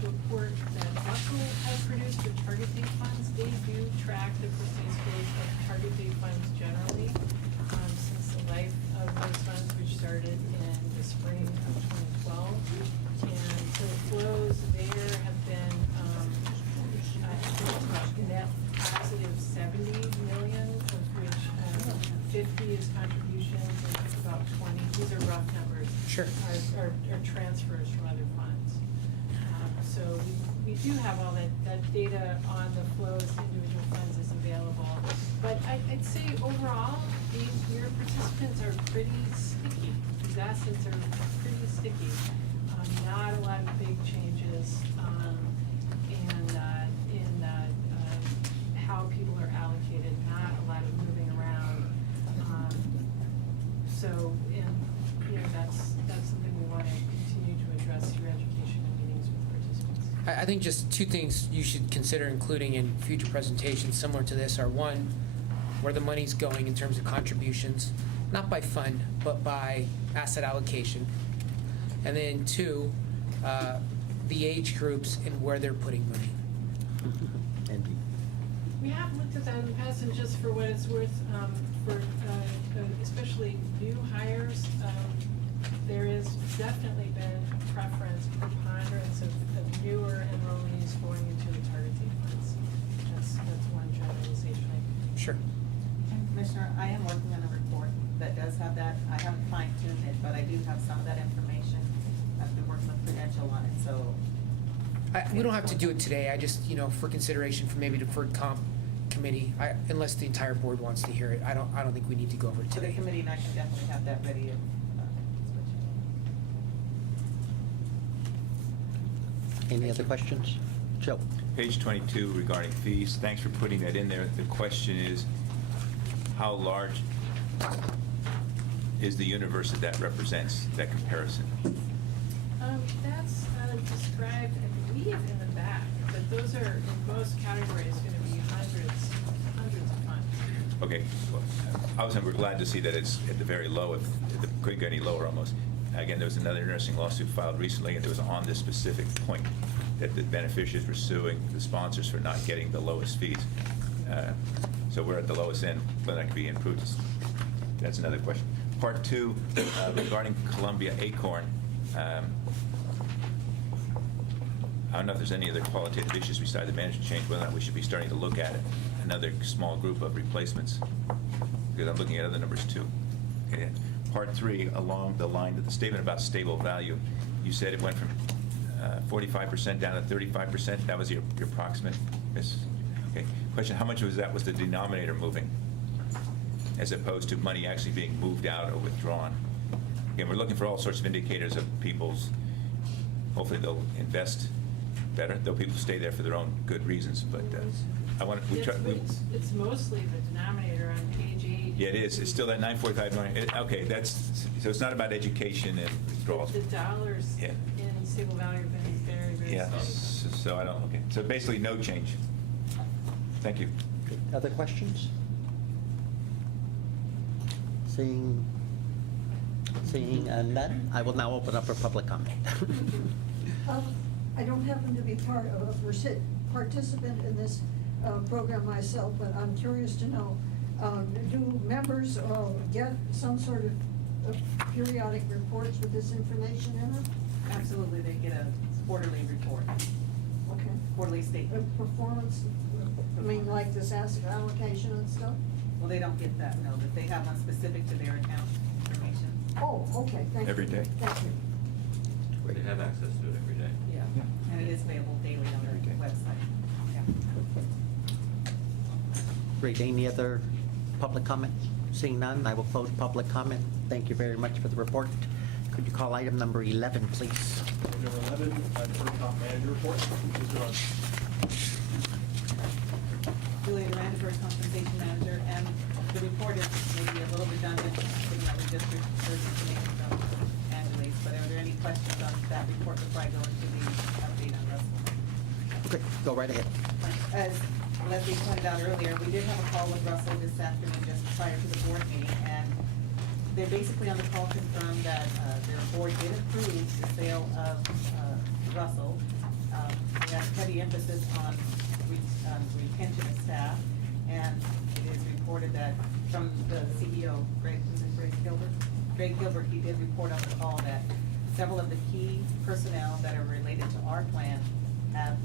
report that Russell has produced for target date funds, they do track the precise flows of target date funds generally since the life of those funds, which started in the spring of 2012. And so flows there have been net positive 70 million, of which 50 is contributions and about 20, these are rough numbers. Sure. Are transfers from other funds. So we do have all that data on the flows to individual funds is available. But I'd say overall, your participants are pretty sticky. These assets are pretty sticky. Not a lot of big changes in how people are allocated, not a lot of moving around. So, that's something we want to continue to address through education and meetings with participants. I think just two things you should consider including in future presentations similar to this are, one, where the money's going in terms of contributions, not by fund, but by asset allocation. And then two, the age groups and where they're putting money. Andy? We have looked at that in the past, and just for what it's worth, for especially new hires, there has definitely been a preference, preponderance of newer enrollees going into the target date funds. That's one generalization I can. Sure. And Commissioner, I am working on a report that does have that. I haven't fine-tuned it, but I do have some of that information. I've been working with Prudential on it, so. We don't have to do it today. I just, for consideration for maybe deferred comp committee, unless the entire board wants to hear it, I don't think we need to go over it For the today. committee, and I can definitely have that ready. Any other questions? Joe? Page 22 regarding fees, thanks for putting that in there. The question is, how large is the universe that represents, that comparison? That's described, I believe, in the back, but those are, in most categories, going to be hundreds of funds. Okay, well, obviously, we're glad to see that it's at the very low, if it couldn't get any lower almost. Again, there was another interesting lawsuit filed recently, and it was on this specific point, that the beneficiaries were suing the sponsors for not getting the lowest fees. So we're at the lowest end, whether that can be improved, that's another question. Part two, regarding Columbia Acorn, I don't know if there's any other qualitative issues besides the management change, whether or not we should be starting to look at it, another small group of replacements, because I'm looking at other numbers too. Okay. Part three, along the line of the statement about stable value, you said it went from 45% down to 35%. That was your approximate, Miss? Okay. Question, how much was that, was the denominator moving? as opposed to money actually being moved out or withdrawn. Again, we're looking for all sorts of indicators of people's, hopefully they'll invest better, though people stay there for their own good reasons, but I want to, It's mostly the denominator on page 8. yeah, it is, it's still that 945 million. Okay, so it's not about education and withdrawals. The dollars Yeah. in stable value have been very, very Yeah, steady. so I don't, okay, so basically no change. Thank you. Other questions? Seeing none, I will now open up for public comment. I don't happen to be part of a participant in this program myself, but I'm curious to know, do members get some sort of periodic reports with this information in it? Absolutely, they get a quarterly report, Okay. quarterly statement. Performance, I mean, like this asset allocation and stuff? Well, they don't get that, no, but they have one specific to their account information. Oh, okay, thank you. Every day. Thank you. They have access to it every day. Yeah, and it is available daily on their website. Yeah. Great, any other public comment? Seeing none, I will close public comment. Thank you very much for the report. Could you call item number 11, please? Item number 11, deferred comp manager report. Mr. Rogers. Julia Durand, first compensation manager, and the report is maybe a little redundant, given that we just heard information from Angeles, but are there any questions on that report before I go into the update on Russell? Okay, go right ahead. As Leslie pointed out earlier, we did have a call with Russell this afternoon just prior to the board meeting, and they basically on the call confirmed that their board did approve the sale of Russell. We have heavy emphasis on retention of staff, and it is reported that from the CEO, Greg Gilbert? Greg Gilbert, he did report on the call that several of the key personnel that are related to our plan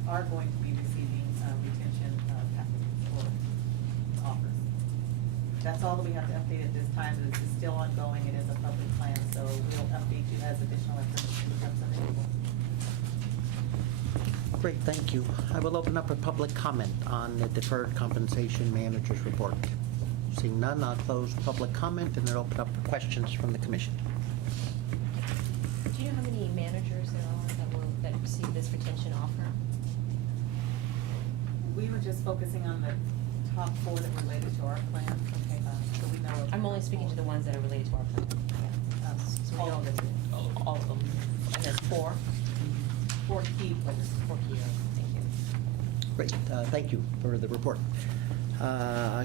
are going to be receiving retention packages or offers. That's all that we have to update at this time. This is still ongoing. It is a public plan, so we'll update you as additional information becomes available. Great, thank you. I will open up for public comment on the deferred compensation manager's report. Seeing none, I'll close public comment and then open up for questions from the commission. Do you know how many managers there are that receive this retention offer? We were just focusing on the top 4 that related to our plan, okay, so we know. I'm only speaking to the ones that are related to our plan. So we All know of them. all of them. And there's 4? 4 key players. 4 key, thank you. Great, thank you for the report.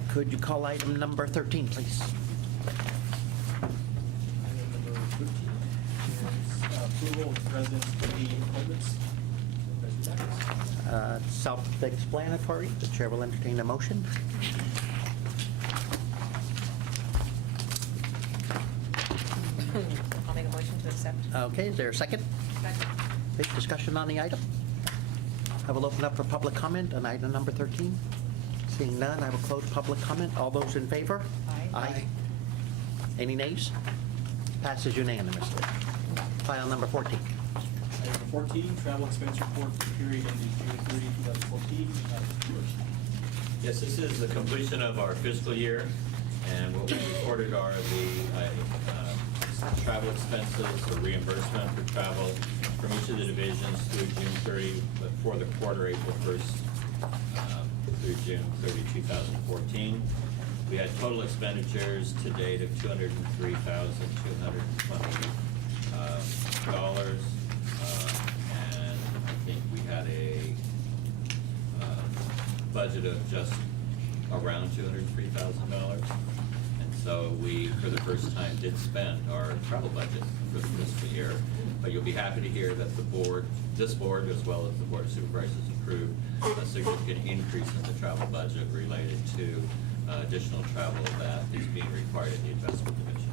Could you call item number 13, please? Item number 13 is approval of president's committee appointments. President Davis. Self-explanatory. The chair will entertain a motion. I'll make a motion to accept. Okay, is there a second? Okay, discussion on the item? I will open up for public comment on item number 13. Seeing none, I will close public comment. All those in favor? Aye. Aye. Any nays? Passes unanimously. File number 14. Item number 14, travel expense report for the period ending June 30, 2014. Yes, this is the completion of our fiscal year, and what we reported are the travel expenses or reimbursement for travel from each of the divisions through June 30, but for the quarter, April 1st through June 30, 2014. We had total expenditures to date of $203,220. And I think we had a budget of just around $203,000. And so we, for the first time, did spend our travel budget for the fiscal year. But you'll be happy to hear that the board, this board, as well as the Board of Supervisors, approved a significant increase in the travel budget related to additional travel that is being required in the investment division.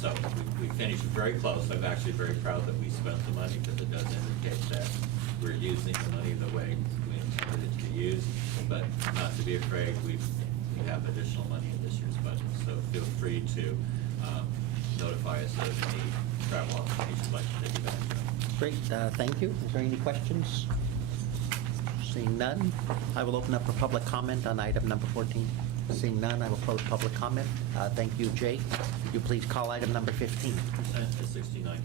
So we finished very close. I'm actually very proud that we spent the money because it does indicate that we're using the money the way we intended it to be used. But not to be afraid, we have additional money in this year's budget. So feel free to notify us of any travel opportunities you'd like to take advantage of. Great, thank you. Is there any questions? Seeing none, I will open up for public comment on item number 14. Seeing none, I will close public comment. Thank you, Jay. Could you please call item number 15? Percent to 69%.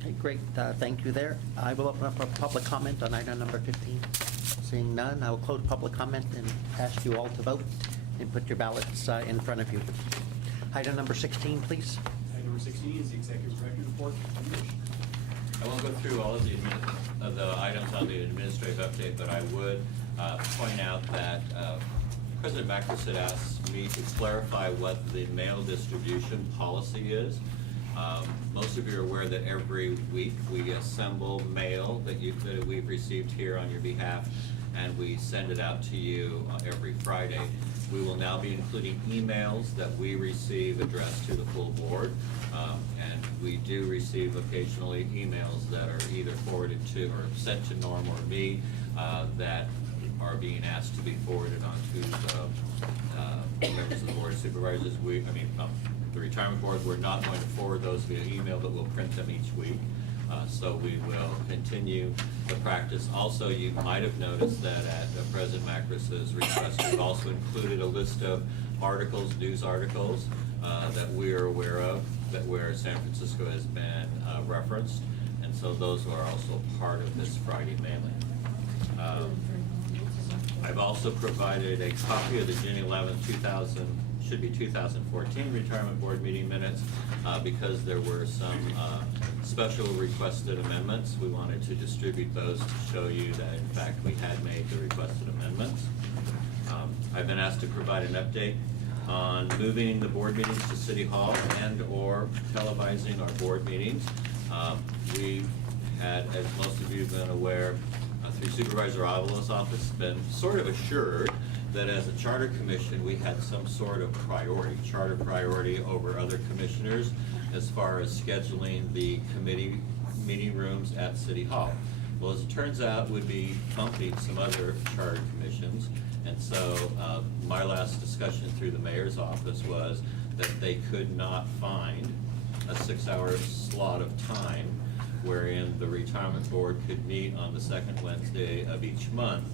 Okay, great, thank you there. I will open up a public comment on item number 15. Seeing none, I will close public comment and ask you all to vote and put your ballots in front of you. Item number 16, please. Item number 16 is the executive director's report. I won't go through all of the items on the administrative update, but I would point out that President Macris had asked me to clarify what the mail distribution policy is. Most of you are aware that every week we assemble mail that we've received here on your behalf, and we send it out to you every Friday. We will now be including emails that we receive addressed to the full board, and we do receive occasionally emails that are either forwarded to or sent to Norm or me that are being asked to be forwarded on to members of the Board of Supervisors. The retirement board, we're not going to forward those via email, but we'll print them each week. So we will continue the practice. Also, you might have noticed that at President Macris's request, we've also included a list of articles, news articles, that we're aware of, where San Francisco has been referenced. And so those are also part of this Friday mailing. I've also provided a copy of the June 11th, 2014 Retirement Board meeting minutes because there were some special requested amendments. We wanted to distribute those to show you that in fact we had made the requested amendments. I've been asked to provide an update on moving the board meetings to City Hall and or televising our board meetings. We've had, as most of you have been aware, through Supervisor Avila's office, been sort of assured that as a charter commission, we had some sort of charter priority over other commissioners as far as scheduling the committee meeting rooms at City Hall. Well, as it turns out, we'd be bumping some other charter commissions, and so my last discussion through the mayor's office was that they could not find a 6-hour slot of time wherein the retirement board could meet on the second Wednesday of each month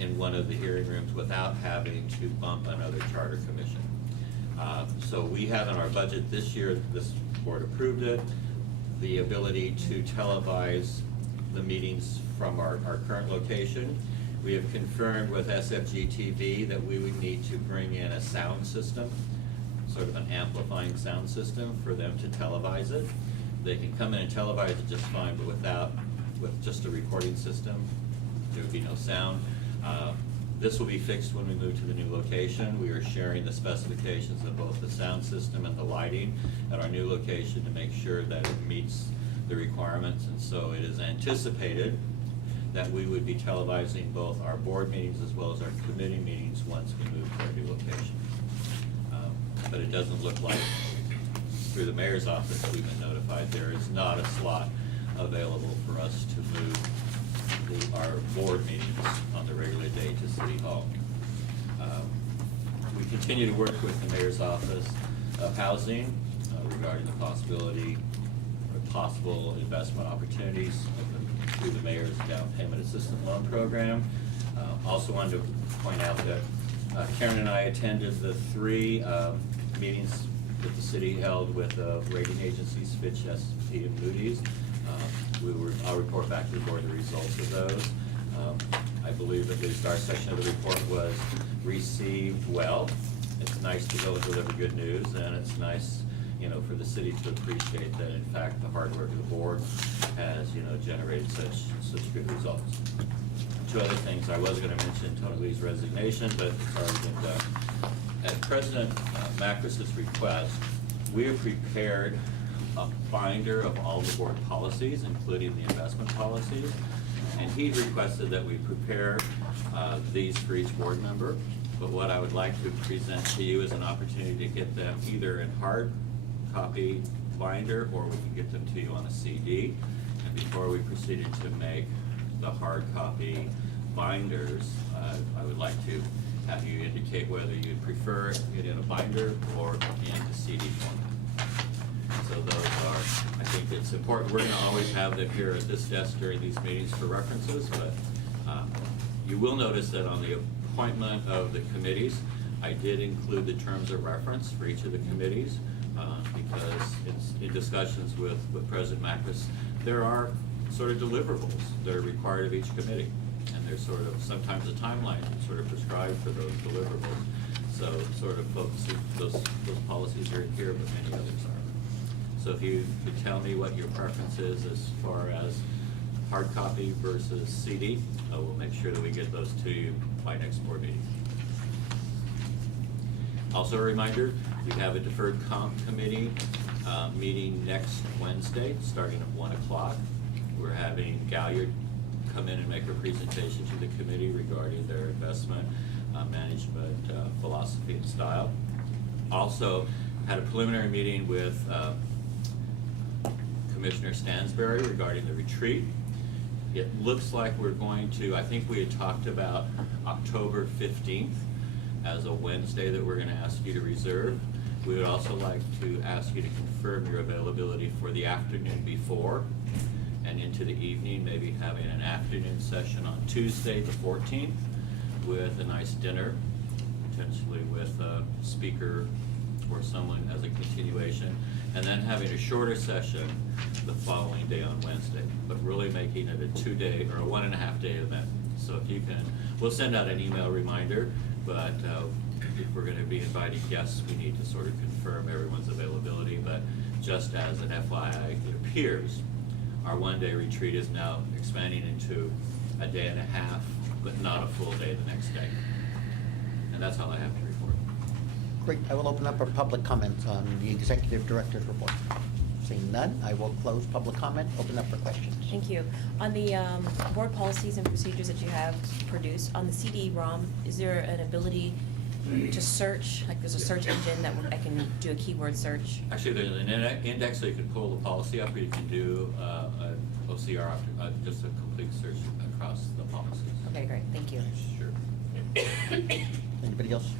in one of the hearing rooms without having to bump another charter commission. So we have in our budget this year, this board approved it, the ability to televise the meetings from our current location. We have confirmed with SFG TV that we would need to bring in a sound system, sort of an amplifying sound system for them to televise it. They can come in and televise it just fine, but with just a recording system, there would be no sound. This will be fixed when we move to the new location. We are sharing the specifications of both the sound system and the lighting at our new location to make sure that it meets the requirements. And so it is anticipated that we would be televising both our board meetings as well as our committee meetings once we move to our new location. But it doesn't look like, through the mayor's office, we've been notified there is not a slot available for us to move our board meetings on the regular day to City Hall. We continue to work with the mayor's office of housing regarding the possibility or possible investment opportunities through the mayor's down payment assistance loan program. Also wanted to point out that Karen and I attended the 3 meetings that the city held with rating agencies, Fitch, S&P, and Moody's. I'll report back to the board the results of those. I believe at least our section of the report was received well. It's nice to go and deliver good news, and it's nice, for the city to appreciate that in fact the hard work of the board has, generated such good results. 2 other things I was going to mention: Tony Lee's resignation, but it's already been done. At President Macris's request, we have prepared a binder of all the board policies, including the investment policies, and he requested that we prepare these for each board member. But what I would like to present to you is an opportunity to get them either in hard copy binder, or we can get them to you on a CD. And before we proceeded to make the hard copy binders, I would like to have you indicate whether you'd prefer it in a binder or in a CD format. So those are, I think it's important. We're going to always have them here at this desk during these meetings for references, but you will notice that on the appointment of the committees, I did include the terms of reference for each of the committees, because it's in discussions with President Macris, there are sort of deliverables that are required of each committee. And there's sort of sometimes a timeline sort of prescribed for those deliverables. So sort of those policies are here, but many others are. So if you could tell me what your preference is as far as hard copy versus CD, we'll make sure that we get those to you by next board meeting. Also a reminder, we have a deferred comp committee meeting next Wednesday, starting at 1 o'clock. We're having Galliard come in and make a presentation to the committee regarding their investment management philosophy and style. Also had a preliminary meeting with Commissioner Stansberry regarding the retreat. It looks like we're going to, I think we had talked about October 15th as a Wednesday that we're going to ask you to reserve. We would also like to ask you to confirm your availability for the afternoon before and into the evening, maybe having an afternoon session on Tuesday the 14th with a nice dinner, potentially with a speaker or someone as a continuation, and then having a shorter session the following day on Wednesday, but really making it a 2-day or a 1.5-day event. So if you can, we'll send out an email reminder, but if we're going to be inviting guests, we need to sort of confirm everyone's availability. But just as an FYI, it appears our 1-day retreat is now expanding into a 1.5 days, but not a full day the next day. And that's all I have to report. Great. I will open up for public comments on the executive director's report. Seeing none, I will close public comment, open up for questions. Thank you. On the board policies and procedures that you have produced, on the CD-ROM, is there an ability to search, like there's a search engine that I can do a keyword search? Actually, there's an index so you can pull the policy up, or you can do an OCR, just a complete search across the policies. Okay, great. Thank you. Sure. Anybody else?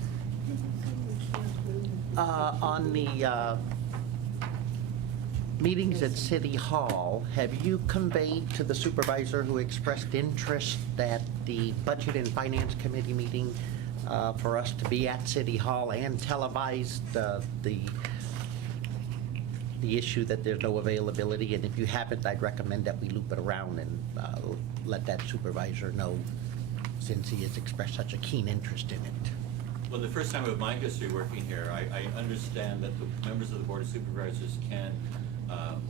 On the meetings at City Hall, have you conveyed to the supervisor who expressed interest at the Budget and Finance Committee meeting for us to be at City Hall and televised the issue that there's no availability? And if you haven't, I'd recommend that we loop it around and let that supervisor know, since he has expressed such a keen interest in it. Well, the first time of my history working here, I understand that the members of the Board of Supervisors can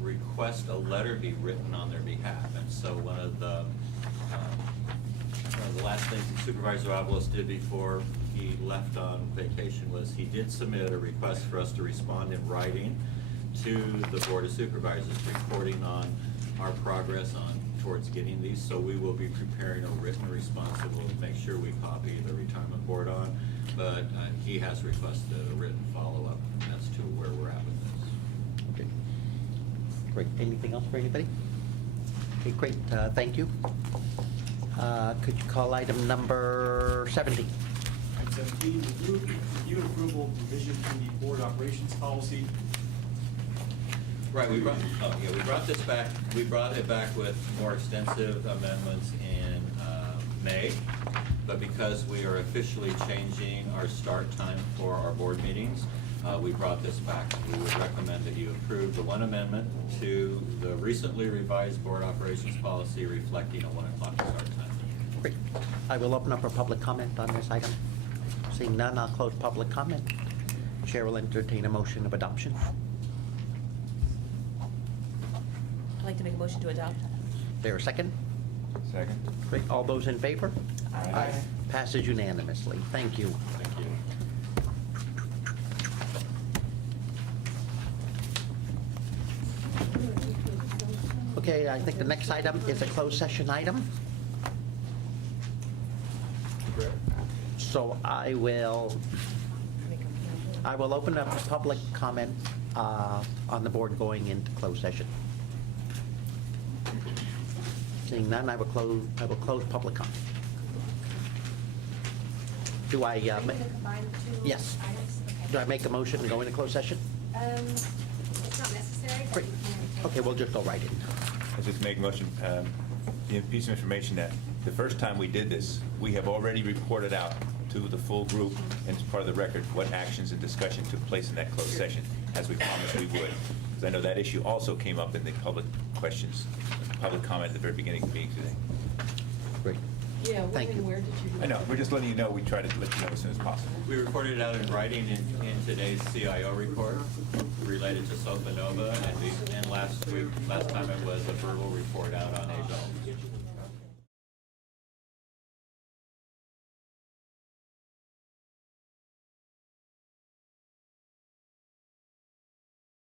request a letter be written on their behalf. And so one of the last things that Supervisor Avalos did before he left on vacation was he did submit a request for us to respond in writing to the Board of Supervisors, reporting on our progress towards getting these. So we will be preparing a written response that we'll make sure we copy the retirement board on. But he has requested a written follow-up as to where we're at with this. Okay. Great. Anything else for anybody? Okay, great. Thank you. Could you call item number 17? Item 17, review and approval of revision to the board operations policy. Right, we brought this back. We brought it back with more extensive amendments in May, but because we are officially changing our start time for our board meetings, we brought this back. We would recommend that you approve the one amendment to the recently revised board operations policy reflecting a 1 o'clock start time. Great. I will open up for public comment on this item. Seeing none, I'll close public comment. Chair will entertain a motion of adoption. I'd like to make a motion to adopt. There a second? Second. Great. All those in favor? Aye. Passes unanimously. Thank you. Thank you. Okay, I think the next item is a closed session item. So I will open up public comment on the board going into closed session. Seeing none, I will close public comment. Do I, Are you gonna combine the two yes. items? do I make a motion and go into closed session? It's not necessary, but Great. you can. Okay, we'll just go right in. I'll just make a motion, the piece of information that the first time we did this, we have already reported out to the full group and as part of the record what actions and discussion took place in that closed session, as we promised we would. Because I know that issue also came up in the public questions, public comment at the very beginning of the meeting today. Great. Yeah, when Thank you. and where did you? I know, we're just letting you know, we try to let you know as soon as possible. We reported it out in writing in today's CIO report related to Sofa Nova, and last time it was a verbal report out on Age Old.